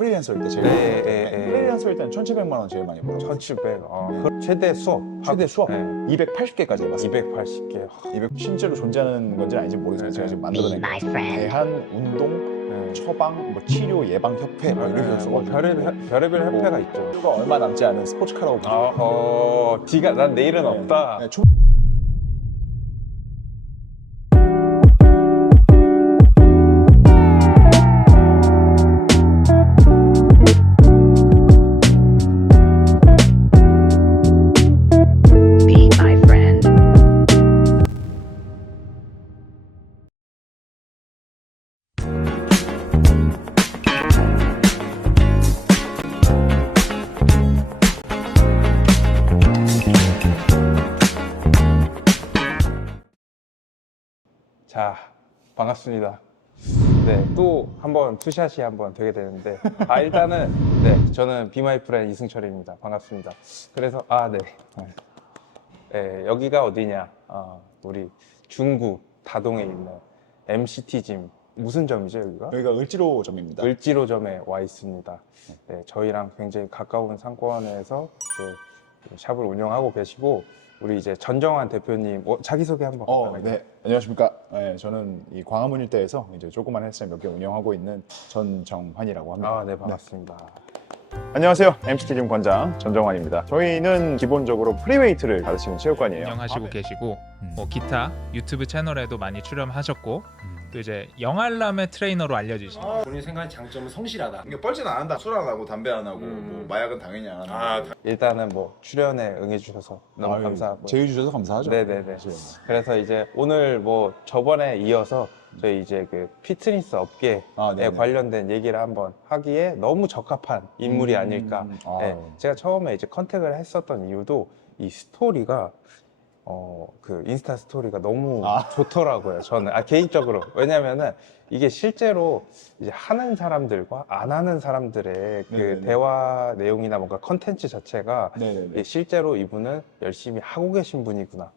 프리랜서일 때 제일 프리랜서일 때는 1,700만 원 제일 많이 벌었어요. 1,700. 최대 수업. 최대 수업 네. 280개까지 해봤어요. 280개. 200 실제로 존재하는 건지는 아닌지 모르겠어요. 제가 지금 만들어낸 거. 대한 운동 처방, 뭐 치료 예방 협회 막 이렇게 해서 별의별 협회가 있죠. 가 얼마 남지 않은 스포츠카라고 보시면 뒤가 난 내일은 없다. 네, Be my friend. 자, 반갑습니다. 네, 또 한번 투샷이 한번 되게 되는데, 일단은 네, 저는 비마이프렌 이승철입니다. 반갑습니다. 그래서 여기가 어디냐? 우리 중구 다동에 있는 MCT 짐. 무슨 점이죠, 여기가? 여기가 을지로점입니다. 을지로점에 와 있습니다. 네, 저희랑 굉장히 가까운 상권에서 이제 샵을 운영하고 계시고, 우리 이제 전정환 대표님 자기소개 한번 간단하게. 네, 안녕하십니까. 네, 저는 이 광화문 일대에서 이제 조그만 헬스장 몇 개 운영하고 있는 전정환이라고 합니다. 네, 반갑습니다. 안녕하세요. MCT짐 관장 전정환입니다. 저희는 기본적으로 프리웨이트를 가르치는 체육관이에요. 운영하시고 계시고 뭐 기타 유튜브 채널에도 많이 출연하셨고 또 이제 영알람의 트레이너로 알려지신 본인 생각하는 장점은 성실하다. 이게 뻘짓 안 한다. 술 안 하고 담배 안 하고 뭐 마약은 당연히 안 하는. 일단은 뭐 출연에 응해주셔서 너무 아유, 감사하고. 제휴주셔서 감사하죠. 네네네. 사실. 그래서 이제 오늘 뭐 저번에 이어서 저희 이제 그 피트니스 업계에 네네. 관련된 얘기를 한번 하기에 너무 적합한 인물이 아닐까. 네, 제가 처음에 이제 컨택을 했었던 이유도 이 스토리가 그 인스타 스토리가 너무 좋더라고요. 저는 개인적으로. 왜냐면은 이게 실제로 이제 하는 사람들과 안 하는 사람들의 그 네네네. 대화 내용이나 뭔가 컨텐츠 자체가 네네네. 이게 실제로 이분은 열심히 하고 계신 분이구나.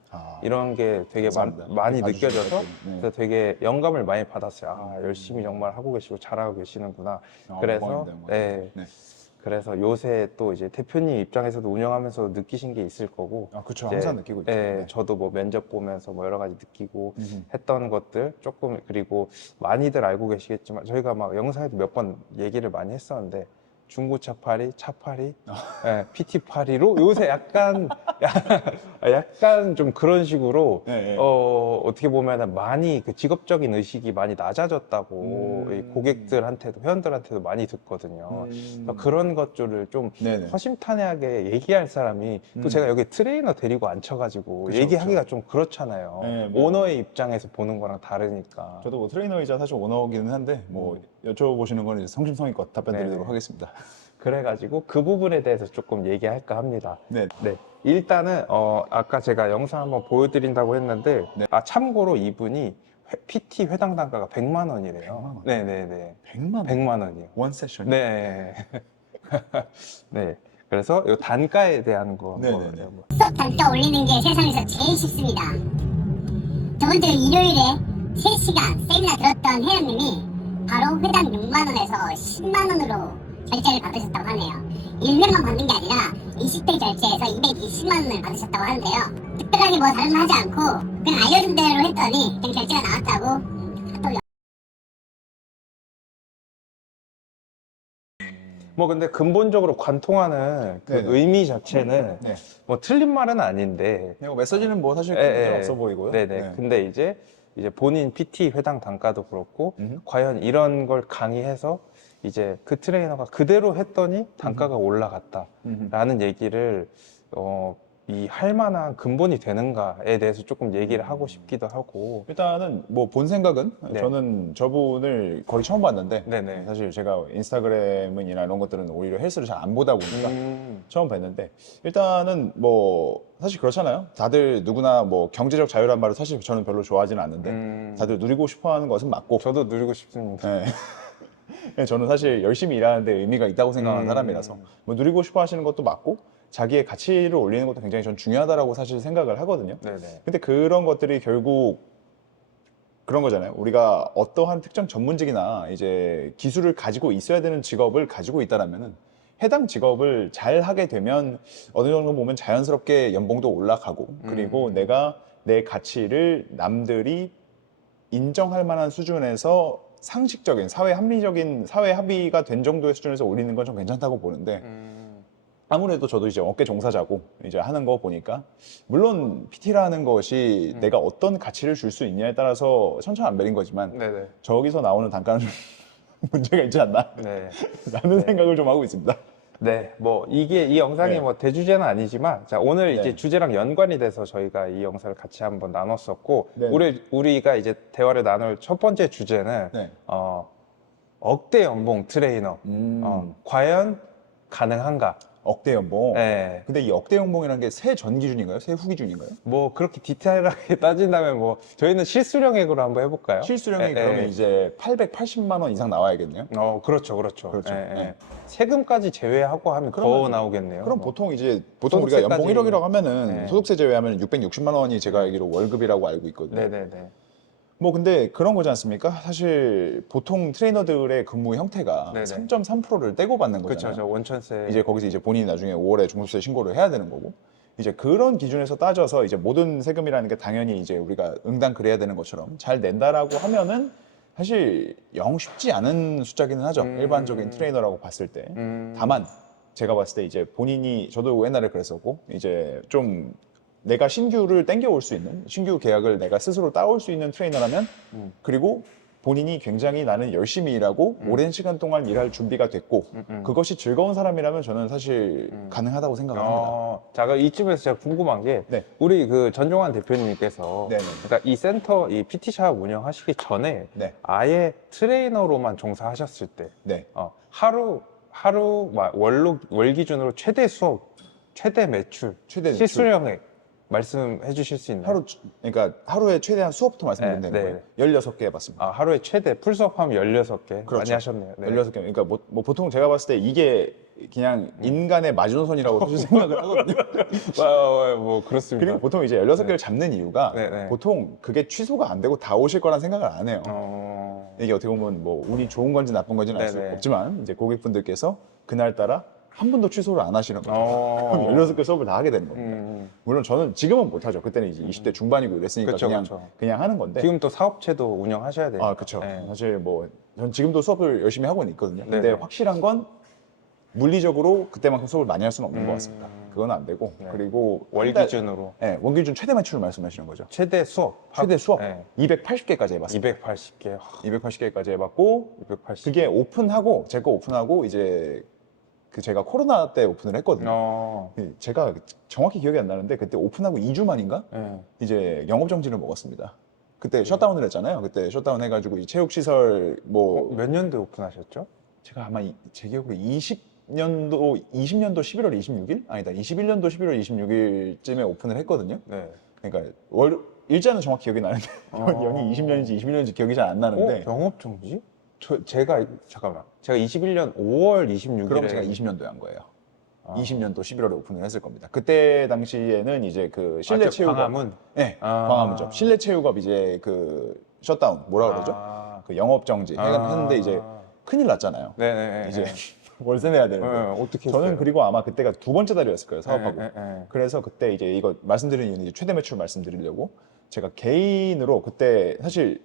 이런 게 되게 감사합니다. 많이 봐주셔서 느껴져서 네. 그래서 되게 영감을 많이 받았어요. 열심히 정말 하고 계시고 잘하고 계시는구나. 그래서 고마워요. 네. 네. 그래서 요새 또 이제 대표님 입장에서도 운영하면서 느끼신 게 있을 거고. 그렇죠. 이제, 항상 느끼고 있죠. 네, 저도 뭐 면접 보면서 뭐 여러 가지 느끼고 음흠. 했던 것들 조금, 그리고 많이들 알고 계시겠지만 저희가 막 영상에도 몇 번 얘기를 많이 했었는데 중고차 파리, 차 파리, PT 파리로 요새 약간 좀 그런 식으로 네. 어떻게 보면은 많이 그 직업적인 의식이 많이 낮아졌다고 이 고객들한테도 회원들한테도 많이 듣거든요. 그래서 그런 것들을 좀 네네. 허심탄회하게 얘기할 사람이 또 제가 여기 트레이너 데리고 앉혀가지고 그쵸, 얘기하기가 좀 그렇잖아요. 네, 뭐. 오너의 입장에서 보는 거랑 다르니까. 저도 뭐 트레이너이자 사실 오너기는 한데 뭐 여쭤보시는 건 이제 성심성의껏 답변 드리도록 네네. 하겠습니다. 그래가지고 그 부분에 대해서 조금 얘기할까 합니다. 네. 네. 일단은 아까 제가 영상 한번 보여드린다고 했는데 네. 참고로 이분이 PT 회당 단가가 100만 원이래요. 100만 원? 네네네. 100만 원? 100만 원이요. 원 세션? 네. 네. 그래서 이 단가에 대한 거 네네네. 한번 수업 단가 올리는 게 세상에서 제일 쉽습니다. 저번 주 일요일에 3시간 세미나 들었던 회원님이 바로 회당 6만 원에서 10만 원으로 결제를 받으셨다고 하네요. 1명만 받는 게 아니라 20대 결제해서 220만 원을 받으셨다고 하는데요. 특별하게 뭐 다른 거 하지 않고 그냥 알려준 대로 했더니 그냥 결제가 나왔다고 또 뭐 근데 근본적으로 관통하는 그 네네. 의미 자체는 네. 뭐 틀린 말은 아닌데 그리고 메시지는 뭐 사실 예, 문제 예. 없어 보이고요. 네네. 네. 근데 이제 본인 PT 회당 단가도 그렇고 과연 이런 걸 강의해서 이제 그 트레이너가 그대로 했더니 단가가 올라갔다라는 얘기를 이 할 만한 근본이 되는가에 대해서 조금 얘기를 하고 싶기도 하고. 일단은 뭐 본 생각은 네. 저는 저분을 거의 처음 봤는데 네네. 사실 제가 인스타그램이나 이런 것들은 오히려 헬스를 잘 안 보다 보니까 처음 뵀는데 일단은 뭐 사실 그렇잖아요. 다들 누구나 뭐 경제적 자유란 말을 사실 저는 별로 좋아하지는 않는데 다들 누리고 싶어하는 것은 맞고 저도 누리고 싶습니다. 네. 저는 사실 열심히 일하는 데 의미가 있다고 생각하는 사람이라서 뭐 누리고 싶어 하시는 것도 맞고 자기의 가치를 올리는 것도 굉장히 전 중요하다라고 사실 생각을 하거든요. 네네. 근데 그런 것들이 결국 그런 거잖아요. 우리가 어떠한 특정 전문직이나 이제 기술을 가지고 있어야 되는 직업을 가지고 있다라면은 해당 직업을 잘 하게 되면 어느 정도 보면 자연스럽게 연봉도 올라가고 그리고 내가 내 가치를 남들이 인정할 만한 수준에서 상식적인 사회 합리적인 사회 합의가 된 정도의 수준에서 올리는 건 좀 괜찮다고 보는데 아무래도 저도 이제 업계 종사자고 이제 하는 거 보니까 물론 PT라는 것이 내가 어떤 가치를 줄 수 있냐에 따라서 천차만별인 거지만 네네. 저기서 나오는 단가는 좀 문제가 있지 않나 네. 라는 생각을 좀 하고 있습니다. 네, 뭐 이게 이 영상이 네. 뭐 대주제는 아니지만 자 오늘 네. 이제 주제랑 연관이 돼서 저희가 이 영상을 같이 한번 나눴었고 네. 우리가 이제 대화를 나눌 첫 번째 주제는 네. 억대 연봉 트레이너 과연 가능한가? 억대 연봉. 네. 근데 이 억대 연봉이라는 게 세전 기준인가요? 세후 기준인가요? 뭐 그렇게 디테일하게 따진다면 뭐 저희는 실수령액으로 한번 해볼까요? 실수령이 예, 그러면 예. 이제 880만 원 이상 나와야겠네요. 그렇죠, 그렇죠. 그렇죠. 예, 예. 네. 세금까지 제외하고 하면 더 그러면- 나오겠네요. 그럼 뭐. 보통 우리가 연봉 소득세까지- 1억이라고 하면은 네. 소득세 제외하면 660만 원이 제가 알기로 월급이라고 알고 있거든요. 네네네. 뭐 근데 그런 거지 않습니까? 사실 보통 트레이너들의 근무 형태가 네네. 3.3%를 떼고 받는 그렇죠, 거잖아요. 저 원천세. 이제 거기서 이제 본인이 나중에 5월에 종부세 신고를 해야 되는 거고 이제 그런 기준에서 따져서 이제 모든 세금이라는 게 당연히 이제 우리가 응당 그래야 되는 것처럼 잘 낸다라고 하면은 사실 영 쉽지 않은 숫자기는 하죠. 일반적인 트레이너라고 봤을 때. 다만 제가 봤을 때 이제 본인이 저도 옛날에 그랬었고 이제 좀 내가 신규를 땡겨올 수 있는 신규 계약을 내가 스스로 따올 수 있는 트레이너라면 그리고 본인이 굉장히 나는 열심히 일하고 오랜 시간 동안 일할 준비가 됐고 그것이 즐거운 사람이라면 저는 사실 가능하다고 생각을 합니다. 자, 그럼 이쯤에서 제가 궁금한 게 네. 우리 그 전종환 대표님께서 네네. 그러니까 이 센터, 이 PT샵 운영하시기 전에 네. 아예 트레이너로만 종사하셨을 때 네. 하루 월 기준으로 최대 수업, 최대 매출, 최대 매출. 실수령액 말씀해 주실 수 있나요? 그러니까 하루에 최대한 수업부터 말씀드리면 네, 되는 거예요. 16개 해봤습니다. 하루에 최대 풀수업하면 16개 많이 그렇죠. 하셨네요. 네. 16개. 그러니까 뭐 보통 제가 봤을 때 이게 그냥 인간의 마지노선이라고 사실 생각을 하거든요. 뭐 그렇습니다. 그리고 보통 이제 16개를 잡는 이유가 네. 보통 그게 취소가 안 되고 다 오실 거란 생각을 안 해요. 이게 어떻게 보면 뭐 운이 좋은 건지 나쁜 건지는 알 수 네네. 없지만 이제 고객분들께서 그날따라 한 번도 취소를 안 하시는 거죠. 그럼 어. 16개 수업을 다 하게 되는 겁니다. 물론 저는 지금은 못하죠. 그때는 이제 20대 중반이고 이랬으니까 그쵸, 그냥, 그쵸. 그냥 하는 건데. 지금 또 사업체도 운영하셔야 돼요. 그쵸. 네. 사실 뭐, 전 지금도 수업을 열심히 하고 있거든요. 근데 네네. 확실한 건 물리적으로 그때만큼 수업을 많이 할 수는 없는 것 같습니다. 그건 안 되고. 네. 그리고 월 한 달- 기준으로 네, 월 기준 최대 매출을 말씀하시는 거죠. 최대 수업 최대 수업 네. 280개까지 해봤습니다. 280개 280개까지 해봤고 280. 그게 오픈하고 제 거 오픈하고 이제 그 제가 코로나 때 오픈을 했거든요. 제가 정확히 기억이 안 나는데 그때 오픈하고 2주 만인가 네. 이제 영업 정지를 먹었습니다. 그때 셧다운을 했잖아요. 그때 셧다운 해가지고 이 체육 시설 뭐 몇 년도에 오픈하셨죠? 제가 아마 제 기억으로 20년도 11월 26일? 아니다. 21년도 11월 26일쯤에 오픈을 했거든요. 네. 그러니까 일자는 정확히 기억이 나는데 연이 20년인지 21년인지 기억이 잘 안 나는데 영업 정지? 제가 21년 5월 26일에 그럼 제가 20년도에 한 거예요. 20년도 11월에 오픈을 했을 겁니다. 그때 당시에는 이제 그 실내 체육업 광화문? 네, 광화문점 실내 체육업 이제 그 셧다운 뭐라 그러죠? 그 영업 정지 했는데 이제 큰일 났잖아요. 네네. 이제 월세 내야 되는데 어떻게 저는 했어요? 그리고 아마 그때가 두 번째 달이었을 거예요 사업하고. 네. 그래서 그때 이제 이거 말씀드리는 이유는 이제 최대 매출 말씀드리려고 제가 개인으로 그때 사실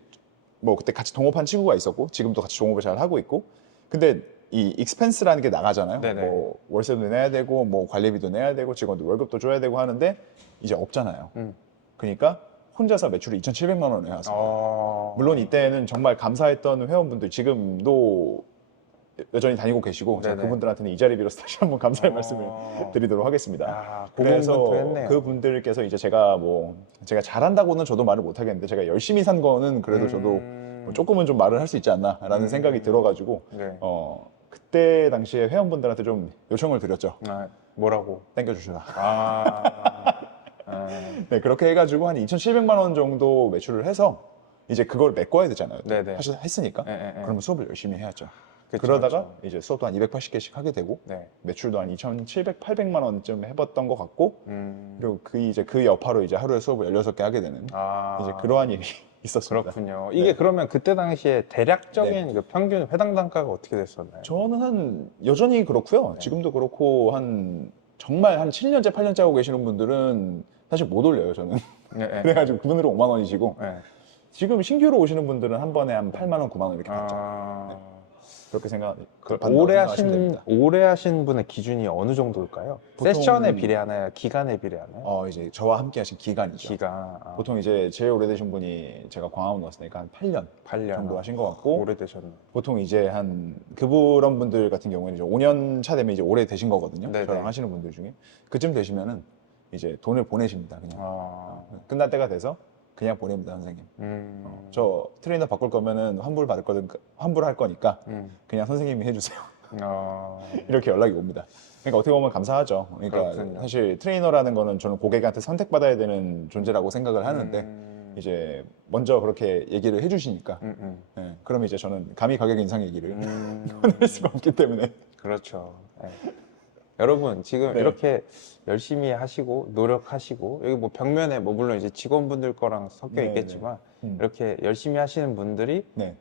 뭐 그때 같이 동업한 친구가 있었고 지금도 같이 동업을 잘 하고 있고 근데 이 익스펜스라는 게 나가잖아요. 네네. 뭐 월세도 내야 되고 뭐 관리비도 내야 되고 직원들 월급도 줘야 되고 하는데 이제 없잖아요. 그러니까 혼자서 매출이 2,700만 원을 해왔습니다. 물론 이때는 정말 감사했던 회원분들 지금도 여전히 다니고 계시고 제가 네네. 그분들한테는 이 자리 빌어서 다시 한번 감사의 말씀을 드리도록 하겠습니다. 그래서 고공분투했네요. 그분들께서 이제 제가 잘한다고는 저도 말을 못 하겠는데 제가 열심히 산 거는 그래도 저도 뭐 조금은 좀 말을 할 수 있지 않나라는 생각이 들어가지고 네. 그때 당시에 회원분들한테 좀 요청을 드렸죠. 뭐라고? 땡겨주시라. 아, 네, 그렇게 해가지고 한 2,700만 원 정도 매출을 해서 이제 그걸 메꿔야 되잖아요. 또. 네네. 했으니까. 네. 그러면 수업을 열심히 해야죠. 그쵸, 그러다가 그쵸. 이제 수업도 한 280개씩 하게 되고 네. 매출도 한 2,700, 800만 원쯤 해봤던 것 같고 음. 그리고 그 여파로 이제 하루에 수업을 16개 하게 되는 이제 그러한 일이 있었습니다. 그렇군요. 이게 그러면 그때 당시에 대략적인 그 평균 회당 단가가 어떻게 됐었나요? 저는 한 여전히 그렇고요. 네. 지금도 그렇고 정말 한 7년째 8년째 하고 계시는 분들은 사실 못 올려요. 저는. 네, 네. 그래가지고 그분들은 5만 원이시고 네. 지금 신규로 오시는 분들은 한 번에 한 8만 원, 9만 원 이렇게 받죠. 아, 그렇게 오래 생각하시면 하신 됩니다. 오래 하신 분의 기준이 어느 정도일까요? 보통- 세션에 비례하나요? 기간에 비례하나요? 이제 저와 함께 하신 기간이죠. 기간. 아, 보통 이제 제일 오래되신 분이 제가 광화문 왔으니까 한 8년 8년 정도 하신 것 같고 오래되셨네. 보통 이제 그런 분들 같은 경우에는 이제 5년 차 되면 이제 오래 되신 거거든요. 네네. 저랑 하시는 분들 중에 그쯤 되시면은 이제 돈을 보내십니다. 그냥 아, 끝날 때가 돼서 그냥 보냅니다, 선생님. 저 트레이너 바꿀 거면은 환불할 거니까 그냥 선생님이 해주세요. 아, 이렇게 연락이 옵니다. 그러니까 어떻게 보면 감사하죠. 그러니까 그렇군요. 사실 트레이너라는 거는 저는 고객한테 선택받아야 되는 존재라고 생각을 하는데 이제 먼저 그렇게 얘기를 해주시니까 네, 그럼 이제 저는 감히 가격 인상 얘기를 할 수가 없기 때문에 그렇죠. 네. 여러분 지금 네. 이렇게 열심히 하시고 노력하시고 여기 뭐 벽면에 뭐 물론 이제 직원분들 거랑 섞여 네, 있겠지만 네. 이렇게 열심히 하시는 분들이 네.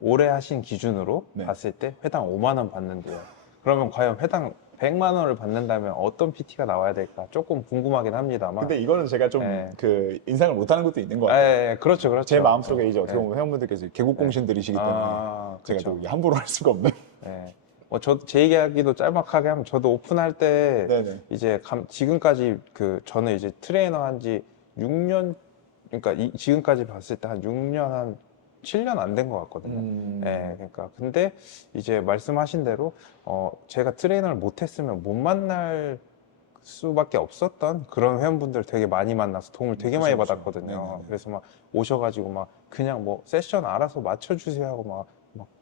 오래 하신 기준으로 네. 봤을 때 회당 5만 원 받는데요. 그러면 과연 회당 100만 원을 받는다면 어떤 PT가 나와야 될까 조금 궁금하긴 합니다만. 근데 이거는 제가 좀 네. 그 인상을 못하는 것도 있는 것 같아요. 그렇죠, 그렇죠. 제 마음속에 이제 어떻게 네. 보면 회원분들께서 개국공신들이시기 때문에 제가 그렇죠. 또 이게 함부로 할 수가 없는. 네. 저도 제 얘기하기도 짤막하게 하면 저도 오픈할 때 네네. 이제 지금까지 저는 이제 트레이너 한지 6년, 그러니까 지금까지 봤을 때 한 6년, 한 7년 안 된 것 같거든요. 네, 그러니까 근데 이제 말씀하신 대로 제가 트레이너를 못했으면 못 만날 수밖에 없었던 그런 회원분들 되게 많이 만나서 도움을 되게 많이 그렇죠. 받았거든요. 네네네. 그래서 막 오셔가지고 막 그냥 뭐 세션 알아서 맞춰주세요 하고 막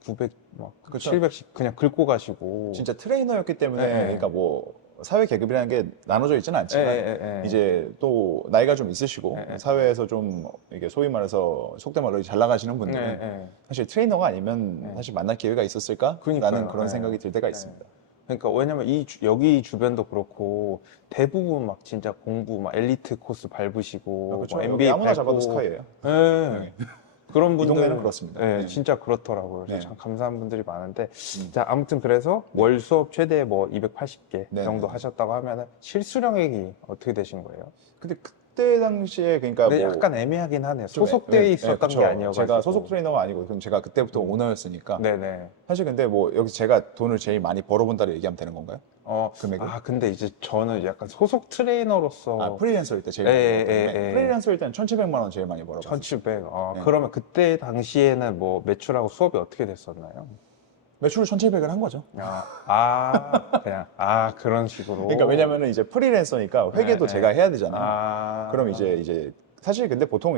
900, 막 그렇죠. 700씩 그냥 긁고 가시고. 진짜 트레이너였기 때문에 네. 그러니까 뭐 사회 계급이라는 게 나눠져 있지는 않지만 이제 또 나이가 좀 있으시고 네. 사회에서 좀 이게 소위 말해서 속된 말로 잘 나가시는 분들은 사실 트레이너가 아니면 네. 사실 만날 기회가 있었을까? 그러니까요. 라는 그런 네. 생각이 들 때가 네. 있습니다. 그러니까 왜냐면 여기 주변도 그렇고 대부분 막 진짜 공부 막 엘리트 코스 밟으시고 그렇죠. 뭐 여기 MBA 아무나 밟고 잡아도 스카이예요. 네. 그런 이 분들 동네는 그렇습니다. 네, 네. 진짜 그렇더라고요. 그래서 네. 참 감사한 분들이 많은데 자 아무튼 그래서 월 수업 최대 뭐 280개 네. 정도 하셨다고 하면은 실수령액이 어떻게 되신 거예요? 근데 그때 당시에 그러니까 근데 뭐 약간 애매하긴 하네요. 좀 소속돼 있었던 그쵸. 게 아니어가지고 제가 소속 트레이너가 아니고 그럼 제가 그때부터 오너였으니까 네네. 사실 근데 뭐 여기서 제가 돈을 제일 많이 벌어본다를 얘기하면 되는 건가요? 금액을? 근데 이제 저는 약간 소속 트레이너로서 프리랜서일 때 제일 예, 많이 예, 벌었거든요. 예, 예. 프리랜서일 때는 1,700만 원 제일 많이 벌어봤어요. 1700. 네. 그러면 그때 당시에는 뭐 매출하고 수업이 어떻게 됐었나요? 매출을 1,700을 한 거죠. 그냥 그런 식으로. 그러니까 왜냐면은 이제 프리랜서니까 회계도 네, 제가 해야 되잖아요. 그럼 그럼 이제 사실 근데 보통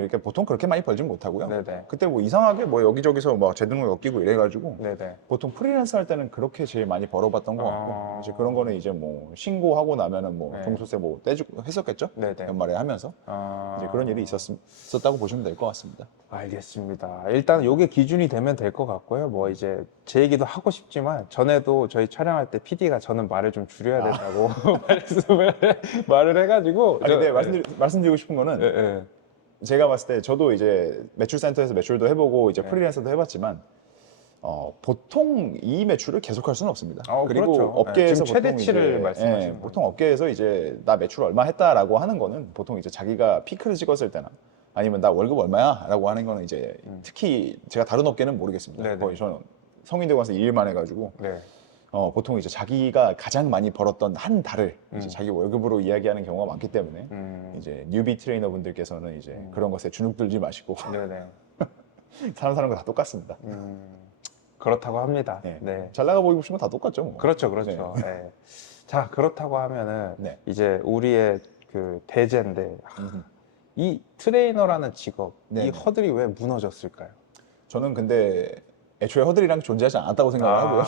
그렇게 많이 벌진 못하고요. 네네. 그때 뭐 이상하게 뭐 여기저기서 막 재등록 엮이고 이래가지고 네네. 보통 프리랜서 할 때는 그렇게 제일 많이 벌어봤던 것 같고 이제 그런 거는 이제 뭐 신고하고 나면은 뭐 네. 종소세 뭐 떼주고 했었겠죠. 네네. 연말에 하면서 이제 그런 일이 있었다고 보시면 될 것 같습니다. 알겠습니다. 일단 요게 기준이 되면 될 것 같고요. 뭐 이제 제 얘기도 하고 싶지만 전에도 저희 촬영할 때 PD가 저는 말을 좀 줄여야 된다고 말을 해가지고. 근데 말씀드리고 싶은 거는 예. 제가 봤을 때 저도 이제 매출센터에서 매출도 해보고 이제 네. 프리랜서도 해봤지만 보통 이 매출을 계속할 수는 없습니다. 그리고 그렇죠. 업계에서 지금 보통 최대치를 이제, 말씀하시는 거예요. 보통 업계에서 이제 나 매출 얼마 했다라고 하는 거는 보통 이제 자기가 피크를 찍었을 때나 아니면 나 월급 얼마야라고 하는 거는 이제 특히 제가 다른 업계는 모르겠습니다. 네네. 거의 저는 성인되고 나서 일만 해가지고 네. 보통 이제 자기가 가장 많이 벌었던 한 달을 이제 자기 월급으로 이야기하는 경우가 많기 때문에 이제 뉴비 트레이너 분들께서는 이제 그런 것에 주눅 들지 마시고 네네. 사는 거 다 똑같습니다. 그렇다고 합니다. 네. 네. 잘 나가 보이고 싶은 건 다 똑같죠. 뭐. 그렇죠. 네. 자, 그렇다고 하면은 네. 이제 우리의 그 대제인데 이 트레이너라는 직업, 네. 이 허들이 왜 무너졌을까요? 저는 근데 애초에 허들이랑 존재하지 않았다고 생각을 하고요.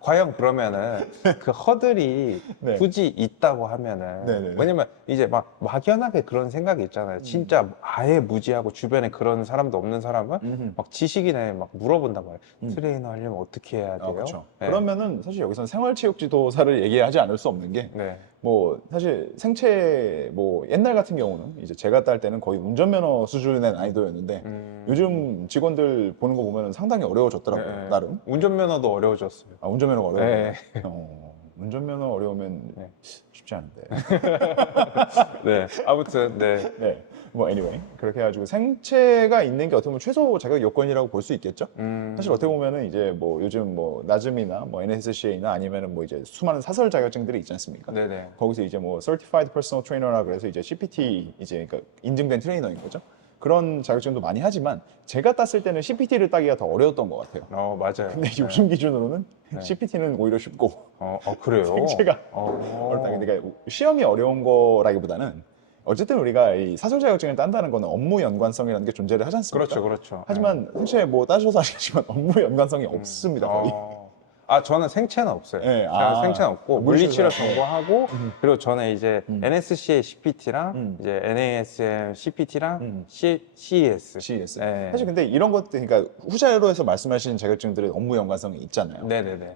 과연 그러면은 그 허들이 네. 굳이 있다고 하면은 네네. 왜냐면 이제 막 막연하게 그런 생각이 있잖아요. 진짜 아예 무지하고 주변에 그런 사람도 없는 사람은 막 지식인에 막 물어본단 말이에요. 트레이너 하려면 어떻게 해야 돼요? 그렇죠. 네. 그러면은 사실 여기서는 생활체육지도사를 얘기하지 않을 수 없는 게 네. 뭐 사실 생체 뭐 옛날 같은 경우는 이제 제가 딸 때는 거의 운전면허 수준의 난이도였는데 요즘 직원들 보는 거 보면 상당히 어려워졌더라고요. 네. 나름. 운전면허도 어려워졌어요. 아, 운전면허가 어려워요. 네. 운전면허 어려우면 네. 쉽지 않은데. 네. 아무튼 네. 네. 뭐 anyway 그렇게 해가지고 생체가 있는 게 어떻게 보면 최소 자격 요건이라고 볼 수 있겠죠. 사실 어떻게 보면은 이제 뭐 요즘 뭐 나즘이나 뭐 NSCA나 아니면은 뭐 이제 수많은 사설 자격증들이 있지 않습니까? 네네. 거기서 이제 뭐 Certified Personal Trainer라 그래서 이제 CPT 이제 그러니까 인증된 트레이너인 거죠. 그런 자격증도 많이 하지만 제가 땄을 때는 CPT를 따기가 더 어려웠던 것 같아요. 맞아요. 근데 요즘 기준으로는 네. CPT는 오히려 쉽고 그래요? 생체가 어렵다. 그러니까 시험이 어려운 거라기보다는 어쨌든 우리가 이 사설 자격증을 딴다는 거는 업무 연관성이라는 게 존재를 하지 않습니까? 그렇죠, 그렇죠. 하지만 생체 뭐 따셔서 아시겠지만 업무 연관성이 없습니다. 거의. 저는 생체는 없어요. 네, 제가 생체는 없고 물리치료 전공하고 그리고 저는 이제 음. NSCA CPT랑 이제 NASM CPT랑 CES. CES. 네. 사실 근데 이런 것들 그러니까 후자로 해서 말씀하신 자격증들은 업무 연관성이 있잖아요. 네네네.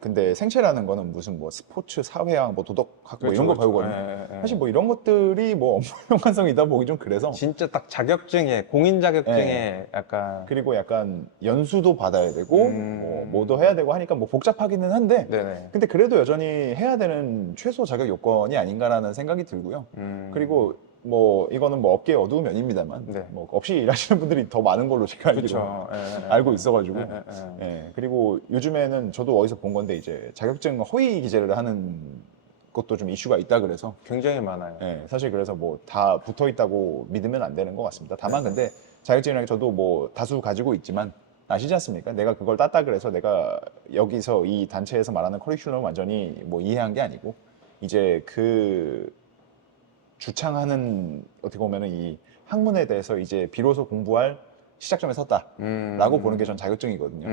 근데 생체라는 거는 무슨 뭐 스포츠, 사회학, 뭐 도덕학 뭐 이런 거 배우거든요. 네. 사실 뭐 이런 것들이 뭐 업무 연관성이 있다 보기 좀 그래서 진짜 딱 자격증에 공인 자격증에 약간 그리고 약간 연수도 받아야 되고 뭐도 해야 되고 하니까 뭐 복잡하기는 한데 네네. 근데 그래도 여전히 해야 되는 최소 자격 요건이 아닌가라는 생각이 들고요. 그리고 뭐 이거는 뭐 업계의 어두운 면입니다만 네. 뭐 없이 일하시는 분들이 더 많은 걸로 제가 그렇죠. 알고 있어가지고 예. 예, 그리고 요즘에는 저도 어디서 본 건데 이제 자격증 허위 기재를 하는 것도 좀 이슈가 있다 그래서 굉장히 많아요. 예, 사실 그래서 뭐 다 붙어 있다고 믿으면 안 되는 것 같습니다. 다만 근데 자격증이라는 게 저도 뭐 다수 가지고 있지만 아시지 않습니까? 내가 그걸 땄다 그래서 내가 여기서 이 단체에서 말하는 커리큘럼을 완전히 뭐 이해한 게 아니고 이제 그 주창하는 어떻게 보면은 이 학문에 대해서 이제 비로소 공부할 시작점에 섰다라고 보는 게 전 자격증이거든요.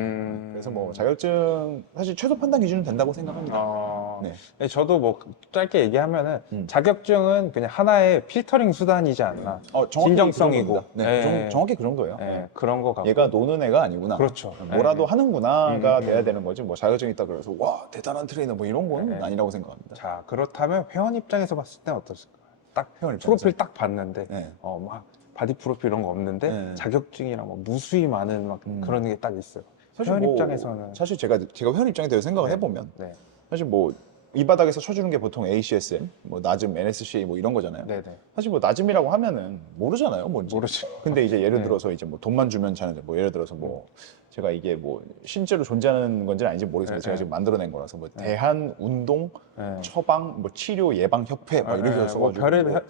그래서 뭐 자격증 사실 최소 판단 기준은 된다고 생각합니다. 네. 네, 저도 뭐 짧게 얘기하면은 음. 자격증은 그냥 하나의 필터링 수단이지 않나. 정확히 진정성이고. 그 정도입니다. 네, 네. 정확히 그 정도예요. 네, 네. 그런 거 같고. 얘가 노는 애가 아니구나. 그렇죠. 뭐라도 네. 하는구나가 돼야 되는 거지. 뭐 자격증 있다 그래서 와 대단한 트레이너 뭐 이런 건 네. 아니라고 생각합니다. 자, 그렇다면 회원 입장에서 봤을 땐 어떻을까요? 딱 회원 입장에서. 프로필 딱 봤는데 네. 막 바디 프로필 이런 거 없는데 네. 자격증이랑 뭐 무수히 많은 막 그런 게 딱 있어요. 사실 회원 뭐 입장에서는 사실 제가 회원 입장에 대해서 생각을 해보면 네. 사실 뭐 이 바닥에서 쳐주는 게 보통 ACSM, 뭐 나즘, NSCA 뭐 이런 거잖아요. 네네. 사실 뭐 나즘이라고 하면은 모르잖아요, 뭔지. 모르죠. 근데 이제 예를 네. 들어서 이제 뭐 돈만 주면 자는 뭐 예를 들어서 뭐 제가 이게 뭐 실제로 존재하는 건지는 아닌지 모르겠지만 네, 제가 네. 지금 만들어낸 거라서 뭐 대한 운동 네. 처방 뭐 치료 예방 협회 막 이렇게 뭐 써가지고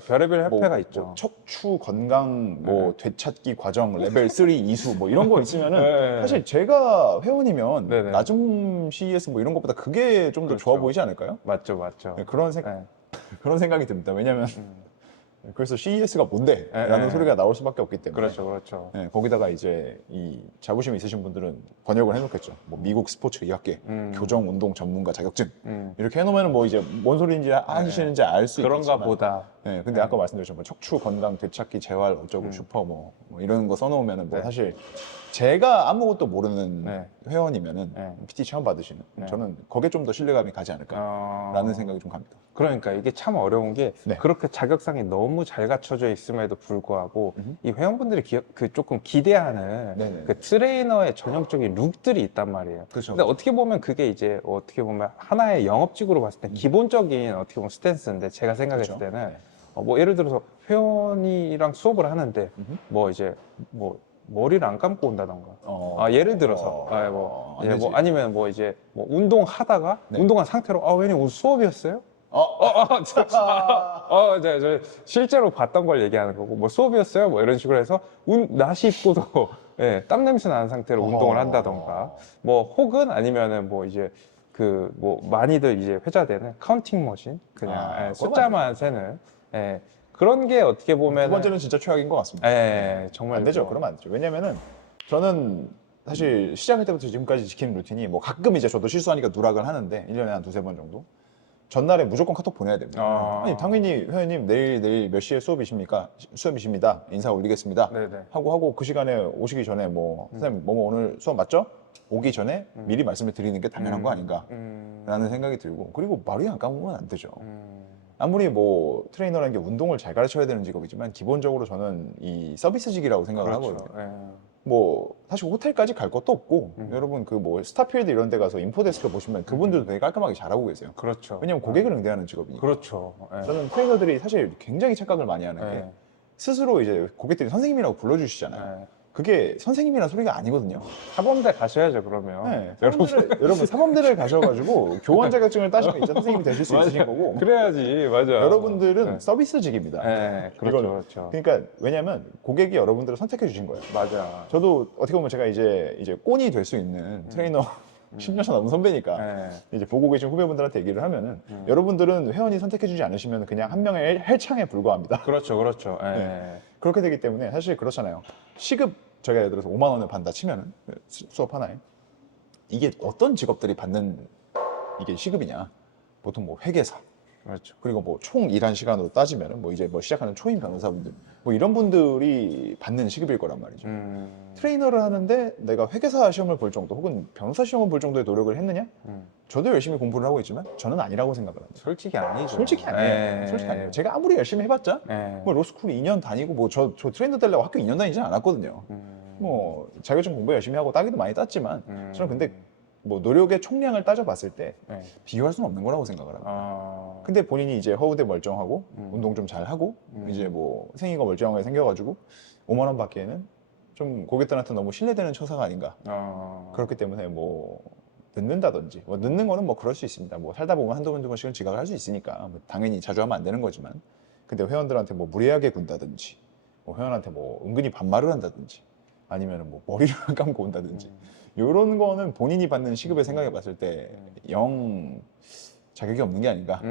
별의별 협회가 뭐 있죠. 척추 건강 뭐 되찾기 과정 레벨 3 이수 뭐 이런 거 있으면은 네. 사실 제가 회원이면 네네. 나중 CES 뭐 이런 것보다 그게 좀 더 그렇죠. 좋아 보이지 않을까요? 맞죠, 맞죠. 네, 네. 그런 생각이 듭니다. 왜냐면 그래서 CES가 뭔데? 라는 네. 소리가 나올 수밖에 없기 때문에 그렇죠, 그렇죠. 네, 거기다가 이제 이 자부심 있으신 분들은 번역을 해놓겠죠. 뭐 미국 스포츠 의학계 교정 운동 전문가 자격증 이렇게 해놓으면 뭐 이제 뭔 소리인지 하시는지 알 수 그런가 있겠지만 보다. 네, 근데 아까 말씀드렸죠. 뭐 척추 건강 되찾기 재활 어쩌고 슈퍼 뭐 이런 거 써놓으면은 뭐 네. 사실 제가 아무것도 모르는 네. 회원이면은 네. PT 처음 받으시는 네. 저는 거기에 좀 더 신뢰감이 가지 않을까라는 생각이 좀 갑니다. 그러니까 이게 참 어려운 게 네. 그렇게 자격상이 너무 잘 갖춰져 있음에도 불구하고 이 회원분들이 그 조금 기대하는 네네. 그 트레이너의 전형적인 룩들이 있단 말이에요. 그렇죠. 근데 어떻게 보면 그게 이제 어떻게 보면 하나의 영업직으로 봤을 때 기본적인 어떻게 보면 스탠스인데 제가 생각했을 그렇죠. 때는 뭐 예를 들어서 회원이랑 수업을 하는데 뭐 이제 뭐 머리를 안 감고 온다던가. 예를 들어서 안 되지. 아니면 뭐 이제 뭐 운동하다가 네. 운동한 상태로 왜냐면 오늘 수업이었어요? 네, 저 실제로 봤던 걸 얘기하는 거고 뭐 수업이었어요? 뭐 이런 식으로 해서 나시 입고도 땀 냄새 나는 상태로 운동을 한다던가 뭐 혹은 아니면은 뭐 이제 그 뭐 많이들 이제 회자되는 카운팅 머신 그냥 그건 숫자만 세는 그런 게 어떻게 보면 두 번째는 진짜 최악인 것 같습니다. 정말 안 되죠. 뭐- 그러면 안 되죠. 왜냐면은 저는 사실 시작할 때부터 지금까지 지키는 루틴이 뭐 가끔 이제 저도 실수하니까 누락을 하는데 1년에 한 두세 번 정도 전날에 무조건 카톡 보내야 됩니다. 아니 당연히 회원님 내일 몇 시에 수업이십니까? 수업이십니다. 인사 올리겠습니다. 네네. 하고 그 시간에 오시기 전에 뭐 선생님 뭐 오늘 수업 맞죠? 오기 전에 미리 말씀을 드리는 게 당연한 거 아닌가라는 생각이 들고 그리고 말이 안 까먹으면 안 되죠. 아무리 뭐 트레이너라는 게 운동을 잘 가르쳐야 되는 직업이지만 기본적으로 저는 이 서비스직이라고 생각을 하거든요. 예. 뭐 사실 호텔까지 갈 것도 없고 여러분 그 뭐 스타필드 이런 데 가서 인포데스크 보시면 그분들도 되게 깔끔하게 잘하고 계세요. 그렇죠. 왜냐면 고객을 응대하는 직업이니까. 그렇죠. 예. 저는 트레이너들이 사실 굉장히 착각을 많이 하는 게 예. 스스로 이제 고객들이 선생님이라고 불러주시잖아요. 예. 그게 선생님이라는 소리가 아니거든요. 사범대 가셔야죠 그러면. 네, 여러분 사범대를 가셔가지고 교원 자격증을 따시면 이제 선생님이 되실 수 맞아요. 있으신 거고 그래야지 맞아. 여러분들은 네. 서비스직입니다. 네, 그렇죠, 이거는. 그렇죠. 그러니까 왜냐하면 고객이 여러분들을 선택해 주신 거예요. 맞아. 저도 어떻게 보면 제가 이제 꼰이 될 수 있는 트레이너 10년 차 넘은 선배니까 네. 이제 보고 계신 후배분들한테 얘기를 하면은 여러분들은 회원이 선택해 주지 않으시면 그냥 한 명의 헬창에 불과합니다. 그렇죠, 그렇죠. 예. 네. 그렇게 되기 때문에 사실 그렇잖아요. 시급 저희가 예를 들어서 5만 원을 받는다 치면은 수업 하나에 이게 어떤 직업들이 받는 이게 시급이냐? 보통 뭐 회계사 그렇죠. 그리고 뭐 총 일한 시간으로 따지면은 뭐 이제 뭐 시작하는 초임 변호사분들 뭐 이런 분들이 받는 시급일 거란 말이죠. 트레이너를 하는데 내가 회계사 시험을 볼 정도 혹은 변호사 시험을 볼 정도의 노력을 했느냐? 저도 열심히 공부를 하고 있지만 저는 아니라고 생각을 합니다. 솔직히 아니죠. 솔직히 아니에요. 예. 솔직히 아니에요. 제가 아무리 열심히 해봤자 예. 뭐 로스쿨 2년 다니고 뭐 저 트레이너 되려고 학교 2년 다니지는 않았거든요. 뭐 자격증 공부 열심히 하고 따기도 많이 땄지만 저는 근데 뭐 노력의 총량을 따져봤을 때 예. 비교할 수는 없는 거라고 생각을 합니다. 아. 근데 본인이 이제 허우대 멀쩡하고 운동 좀 잘하고 이제 뭐 생이가 멀쩡하게 생겨가지고 5만 원 받기에는 좀 고객들한테 너무 신뢰되는 처사가 아닌가. 그렇기 때문에 뭐 늦는다든지 뭐 늦는 거는 뭐 그럴 수 있습니다. 뭐 살다 보면 한두 번 두 번씩은 지각을 할 수 있으니까 뭐 당연히 자주 하면 안 되는 거지만 근데 회원들한테 뭐 무례하게 군다든지 뭐 회원한테 뭐 은근히 반말을 한다든지 아니면 뭐 머리를 감고 온다든지 이런 거는 본인이 받는 시급을 생각해 봤을 때 영 자격이 없는 게 아닌가.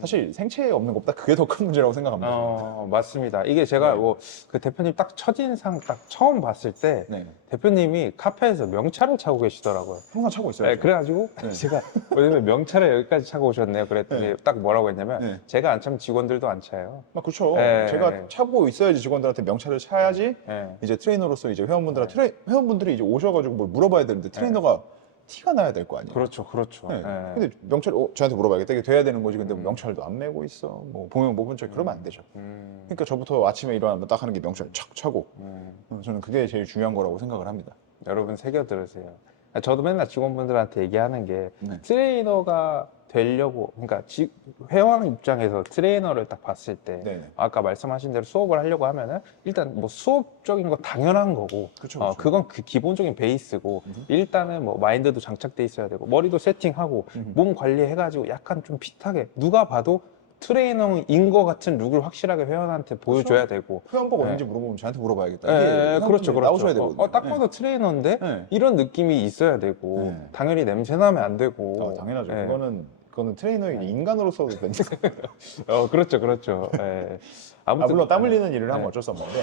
사실 생체에 없는 것보다 그게 더 큰 문제라고 생각합니다. 맞습니다. 이게 제가 네. 뭐 그 대표님 딱 첫인상 딱 처음 봤을 때 네. 대표님이 카페에서 명찰을 차고 계시더라고요. 항상 차고 있어요. 네, 그래가지고 네. 제가 왜냐면 명찰을 여기까지 차고 오셨네요. 그랬더니 네. 딱 뭐라고 했냐면 네. 제가 안 차면 직원들도 안 차요. 그렇죠. 네. 제가 차고 있어야지 직원들한테 명찰을 차야지 네. 이제 트레이너로서 이제 회원분들이 이제 오셔가지고 뭘 물어봐야 되는데 트레이너가 티가 나야 될 거 아니에요. 그렇죠, 그렇죠. 네. 네. 근데 명찰 저한테 물어봐야겠다. 이게 돼야 되는 거지. 근데 뭐 명찰도 안 메고 있어. 뭐 보면 못 본 척 그러면 안 되죠. 그러니까 저부터 아침에 일어나면 딱 하는 게 명찰 착 차고 저는 그게 제일 중요한 거라고 생각을 합니다. 여러분 새겨 들으세요. 저도 맨날 직원분들한테 얘기하는 게 네. 트레이너가 되려고 그러니까 회원 입장에서 트레이너를 딱 봤을 때 네네. 아까 말씀하신 대로 수업을 하려고 하면은 일단 뭐 수업적인 거 당연한 거고 그쵸, 그쵸. 그건 그 기본적인 베이스고 일단은 뭐 마인드도 장착돼 있어야 되고 머리도 세팅하고 몸 관리해가지고 약간 좀 핏하게 누가 봐도 트레이너인 거 같은 룩을 확실하게 회원한테 보여줘야 되고 회원복 네. 어딘지 물어보면 저한테 물어봐야겠다. 네, 이게 그렇죠, 그렇죠. 나오셔야 되거든요. 딱 봐도 트레이너인데 네. 이런 느낌이 있어야 되고 네. 당연히 냄새 나면 안 되고. 당연하죠. 네. 그거는 트레이너의 인간으로서도 되는 그렇죠, 그렇죠. 네. 물론 땀 흘리는 일을 하면 어쩔 수 없는데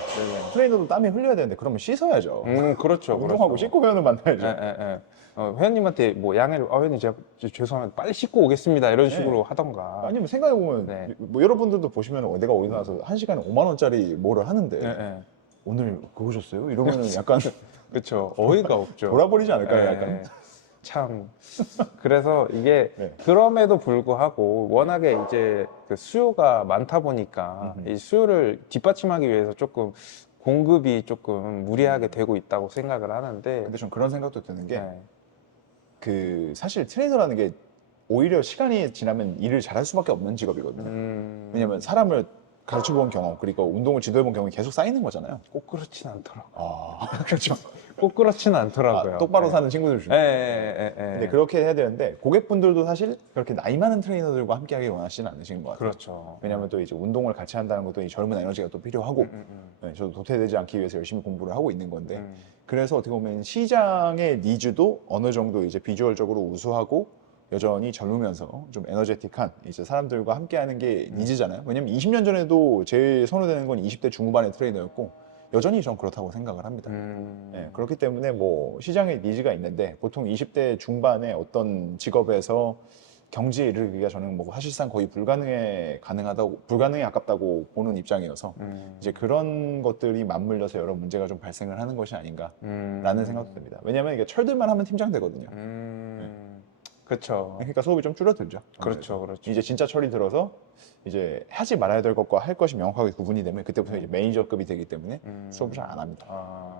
트레이너도 땀이 흘려야 되는데 그러면 씻어야죠. 그렇죠. 운동하고 그렇죠. 씻고 회원을 만나야죠. 회원님한테 뭐 양해를, 회원님 제가 죄송합니다. 빨리 씻고 오겠습니다. 이런 네. 식으로 하던가. 아니면 생각해보면 네. 뭐 여러분들도 보시면 내가 어디 나와서 한 시간에 5만 원짜리 뭐를 하는데 네. 오늘 그거 셨어요? 이러면 약간 그렇죠. 어이가 없죠. 돌아버리지 않을까요? 네. 약간. 참. 그래서 이게 네. 그럼에도 불구하고 워낙에 이제 그 수요가 많다 보니까 이 수요를 뒷받침하기 위해서 조금 공급이 조금 무리하게 되고 있다고 생각을 하는데. 근데 전 그런 생각도 드는 게 네. 그 사실 트레이너라는 게 오히려 시간이 지나면 일을 잘할 수밖에 없는 직업이거든요. 왜냐면 사람을 가르쳐본 경험 그리고 운동을 지도해본 경험이 계속 쌓이는 거잖아요. 꼭 그렇진 않더라고요. 그렇죠. 꼭 그렇진 않더라고요. 똑바로 네. 사는 친구들 중에. 근데 그렇게 해야 되는데 고객분들도 사실 그렇게 나이 많은 트레이너들과 함께하기 원하시는 않으시는 것 같아요. 그렇죠. 왜냐하면 또 이제 운동을 같이 한다는 것도 이 젊은 에너지가 또 필요하고 네, 저도 도태되지 않기 위해서 열심히 공부를 하고 있는 건데 그래서 어떻게 보면 시장의 니즈도 어느 정도 이제 비주얼적으로 우수하고 여전히 젊으면서 좀 에너제틱한 이제 사람들과 함께하는 게 니즈잖아요. 왜냐면 20년 전에도 제일 선호되는 건 20대 중후반의 트레이너였고 여전히 전 그렇다고 생각을 합니다. 네, 그렇기 때문에 뭐 시장의 니즈가 있는데 보통 20대 중반의 어떤 직업에서 경지에 이르기가 저는 뭐 사실상 거의 불가능에 가깝다고 보는 입장이어서 이제 그런 것들이 맞물려서 여러 문제가 좀 발생을 하는 것이 아닌가라는 생각도 듭니다. 왜냐하면 이게 철들만 하면 팀장 되거든요. 그렇죠. 그러니까 소급이 좀 줄어들죠. 그렇죠, 그렇죠. 이제 진짜 철이 들어서 이제 하지 말아야 될 것과 할 것이 명확하게 구분이 되면 그때부터 이제 매니저급이 되기 때문에 수업을 잘 안 합니다.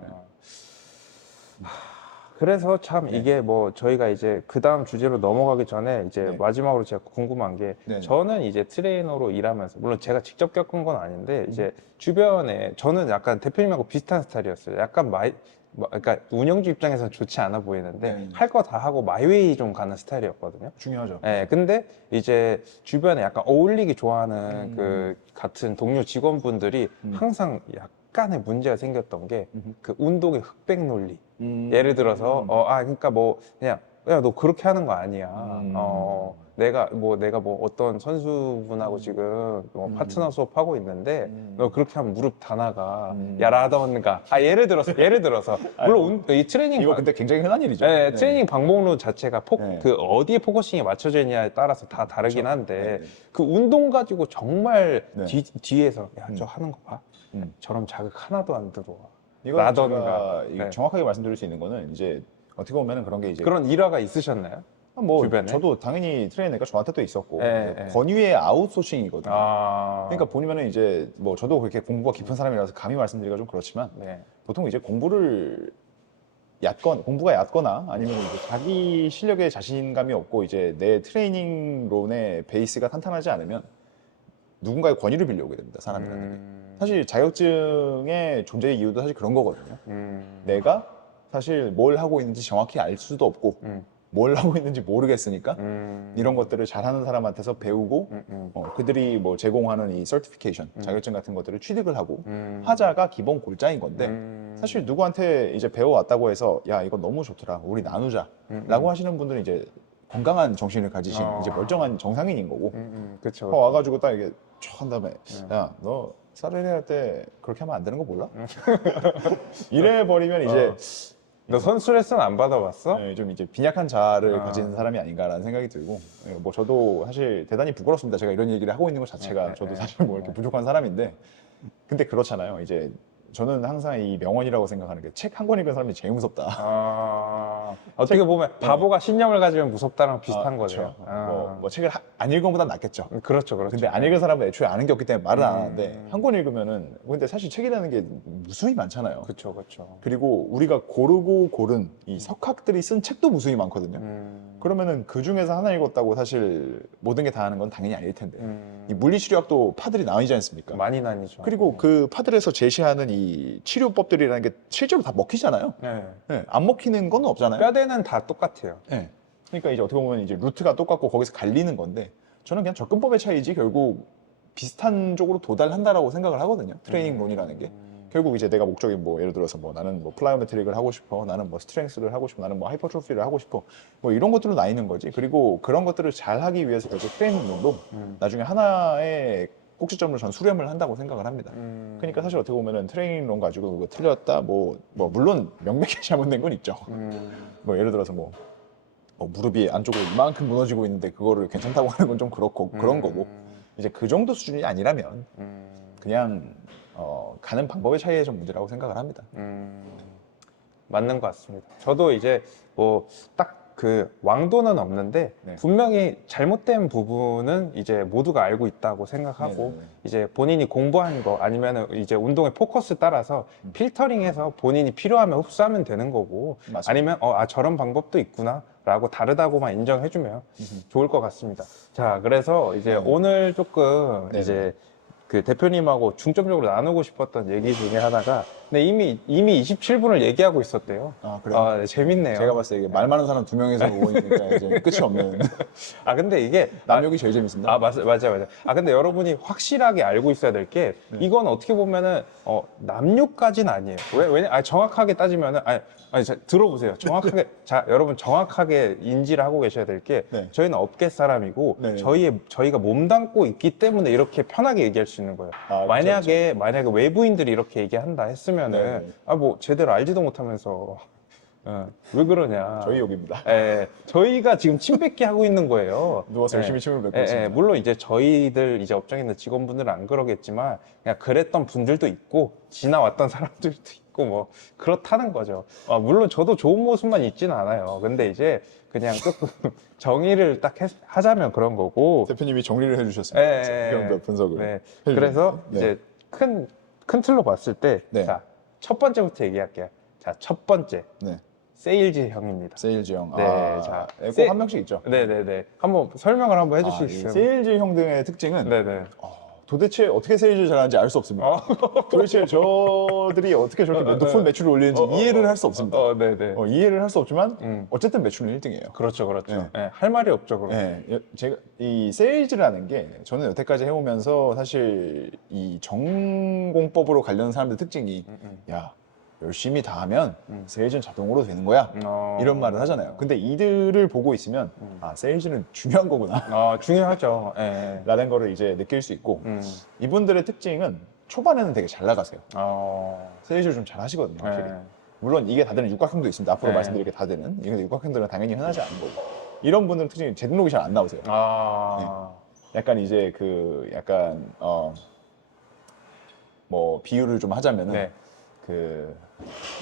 그래서 참 이게 뭐 저희가 이제 그 다음 주제로 넘어가기 전에 이제 네. 마지막으로 제가 궁금한 게 네. 저는 이제 트레이너로 일하면서 물론 제가 직접 겪은 건 아닌데 이제 주변에 저는 약간 대표님하고 비슷한 스타일이었어요. 약간 그러니까 운영주 입장에서는 좋지 않아 보이는데 네. 할 거 다 하고 마이웨이 좀 가는 스타일이었거든요. 중요하죠. 네, 근데 이제 주변에 약간 어울리기 좋아하는 그 같은 동료 직원분들이 항상 약간의 문제가 생겼던 게 그 운동의 흑백 논리. 예를 들어서 그러니까 뭐 그냥 야 너 그렇게 하는 거 아니야. 내가 뭐 어떤 선수분하고 지금 뭐 파트너 수업하고 있는데 너 그렇게 하면 무릎 다 나가. 야라던가. 예를 들어서 물론 이 트레이닝 이거 근데 굉장히 흔한 일이죠. 네, 네. 트레이닝 방법론 자체가 네. 그 어디에 포커싱이 맞춰져 있냐에 따라서 다 다르긴 한데 네. 그 운동 가지고 정말 네. 뒤에서 야 저 하는 거 봐. 저런 자극 하나도 안 들어와. 이거 라던가. 제가 네. 정확하게 말씀드릴 수 있는 거는 이제 어떻게 보면은 그런 게 이제 그런 일화가 있으셨나요? 뭐 주변에? 저도 당연히 트레이너가 저한테도 있었고 네, 네. 권위의 아웃소싱이거든요. 아. 그러니까 보면은 이제 뭐 저도 그렇게 공부가 깊은 사람이라서 감히 말씀드리기가 좀 그렇지만 네. 보통 이제 공부가 얕거나 아니면 이제 자기 실력에 자신감이 없고 이제 내 트레이닝론의 베이스가 탄탄하지 않으면 누군가의 권위를 빌려오게 됩니다. 사람이라는 게. 사실 자격증의 존재의 이유도 사실 그런 거거든요. 내가 사실 뭘 하고 있는지 정확히 알 수도 없고 뭘 하고 있는지 모르겠으니까 이런 것들을 잘하는 사람한테서 배우고 그들이 뭐 제공하는 이 서티피케이션 자격증 같은 것들을 취득을 하고 하자가 기본 골자인 건데 사실 누구한테 이제 배워왔다고 해서 야 이거 너무 좋더라 우리 나누자 라고 하시는 분들은 이제 건강한 정신을 가지신 이제 멀쩡한 정상인인 거고 그렇죠. 와가지고 딱 이게 촥 한 다음에 야 너 사르리 할 때 그렇게 하면 안 되는 거 몰라? 이래 버리면 이제 너 선수 레슨 안 받아봤어? 네, 좀 이제 빈약한 자아를 가진 사람이 아닌가라는 생각이 들고 뭐 저도 사실 대단히 부끄럽습니다. 제가 이런 얘기를 하고 있는 것 자체가 저도 사실 뭐 이렇게 부족한 사람인데 근데 그렇잖아요. 이제 저는 항상 이 명언이라고 생각하는 게 책 한 권 읽은 사람이 제일 무섭다. 어떻게 보면 바보가 신념을 가지면 무섭다랑 비슷한 거죠. 그렇죠. 뭐 책을 안 읽은 것보다 낫겠죠. 그렇죠, 그렇죠. 근데 안 읽은 사람은 애초에 아는 게 없기 때문에 말을 안 하는데 한 권 읽으면은 근데 사실 책이라는 게 무수히 많잖아요. 그렇죠, 그렇죠. 그리고 우리가 고르고 고른 이 석학들이 쓴 책도 무수히 많거든요. 그러면은 그 중에서 하나 읽었다고 사실 모든 게 다 하는 건 당연히 아닐 텐데 이 물리치료학도 파들이 나뉘지 않습니까? 많이 나뉘죠. 그리고 그 파들에서 제시하는 이 치료법들이라는 게 실제로 다 먹히잖아요. 네. 네, 안 먹히는 건 없잖아요. 뼈대는 다 똑같아요. 네. 그러니까 이제 어떻게 보면 이제 루트가 똑같고 거기서 갈리는 건데 저는 그냥 접근법의 차이지 결국 비슷한 쪽으로 도달한다라고 생각을 하거든요. 트레이닝론이라는 게. 결국 이제 내가 목적이 뭐 예를 들어서 뭐 나는 뭐 플라이오메트릭을 하고 싶어, 나는 뭐 스트렝스를 하고 싶어, 나는 뭐 하이퍼트로피를 하고 싶어, 뭐 이런 것들로 나뉘는 거지. 그리고 그런 것들을 잘 하기 위해서 결국 트레이닝론도 나중에 하나의 꼭지점으로 전 수렴을 한다고 생각을 합니다. 그러니까 사실 어떻게 보면은 트레이닝론 가지고 그거 틀렸다, 뭐 물론 명백히 잘못된 건 있죠. 뭐 예를 들어서 뭐 무릎이 안쪽으로 이만큼 무너지고 있는데 그거를 괜찮다고 하는 건 좀 그렇고 그런 거고 이제 그 정도 수준이 아니라면 그냥 가는 방법의 차이의 좀 문제라고 생각을 합니다. 맞는 것 같습니다. 저도 이제 뭐 딱 그 왕도는 없는데 네. 분명히 잘못된 부분은 이제 모두가 알고 있다고 생각하고 네네네. 이제 본인이 공부한 거 아니면 이제 운동의 포커스 따라서 필터링해서 본인이 필요하면 흡수하면 되는 거고 맞습니다. 아니면 저런 방법도 있구나 라고 다르다고만 인정해주면 좋을 것 같습니다. 자, 그래서 이제 네. 오늘 조금 네네. 이제 그 대표님하고 중점적으로 나누고 싶었던 얘기 중에 하나가 근데 이미 27분을 얘기하고 있었대요. 아, 그래요? 네, 재밌네요. 제가 봤을 때 이게 말 많은 사람 두 명이서 모으니까 이제 끝이 없는 근데 이게 남욕이 제일 재밌습니다. 맞아요. 근데 여러분이 확실하게 알고 있어야 될 게 이건 어떻게 보면은 남욕까지는 아니에요. 왜냐 정확하게 따지면은 자, 들어보세요. 정확하게 자 여러분 정확하게 인지를 하고 계셔야 될 게 네. 저희는 업계 사람이고 네. 저희가 몸담고 있기 때문에 이렇게 편하게 얘기할 수 있는 거예요. 아, 만약에 외부인들이 이렇게 얘기한다 했으면은 네. 뭐 제대로 알지도 못하면서 왜 그러냐. 저희 욕입니다. 저희가 지금 침 뱉기 하고 있는 거예요. 누워서 열심히 침을 뱉고 있습니다. 물론 이제 저희들 이제 업종에 있는 직원분들은 안 그러겠지만 그냥 그랬던 분들도 있고 지나왔던 사람들도 있고 뭐 그렇다는 거죠. 물론 저도 좋은 모습만 있지는 않아요. 근데 이제 그냥 조금 정의를 딱 하자면 그런 거고. 대표님이 정리를 해주셨습니다. 예, 예, 이런 분석을. 네. 해주셨는데. 그래서 네. 이제 큰 틀로 봤을 때, 네. 자, 첫 번째부터 얘기할게요. 자, 첫 번째. 네. 세일즈형입니다. 세일즈형. 네, 아, 자, 꼭 한 명씩 있죠. 네네네. 한번 설명을 한번 이 해주시겠어요? 세일즈형 등의 특징은 네네. 도대체 어떻게 세일즈를 잘하는지 알 수 없습니다. 도대체 저들이 어떻게 저렇게 높은 매출을 올리는지 이해를 할 수 없습니다. 네네. 이해를 할 수 없지만 어쨌든 매출은 1등이에요. 그렇죠, 그렇죠. 네. 네, 할 말이 없죠, 그럼. 제가 이 세일즈라는 게 저는 여태까지 해오면서 사실 이 전공법으로 관련 사람들 특징이 야 열심히 다 하면 세일즈는 자동으로 되는 거야 이런 말을 하잖아요. 근데 이들을 보고 있으면 아 세일즈는 중요한 거구나 중요하죠. 예. 라는 거를 이제 느낄 수 있고 음. 이분들의 특징은 초반에는 되게 잘 나가세요. 어. 세일즈를 좀 잘 하시거든요, 확실히. 예. 물론 이게 다들은 육각형도 있습니다. 앞으로 네. 말씀드릴 게 다 되는. 이게 육각형들은 당연히 흔하지 않은 거고. 이런 분들은 특징이 제 등록이 잘 안 나오세요. 약간 이제 그 약간 뭐 비유를 좀 하자면은 네. 그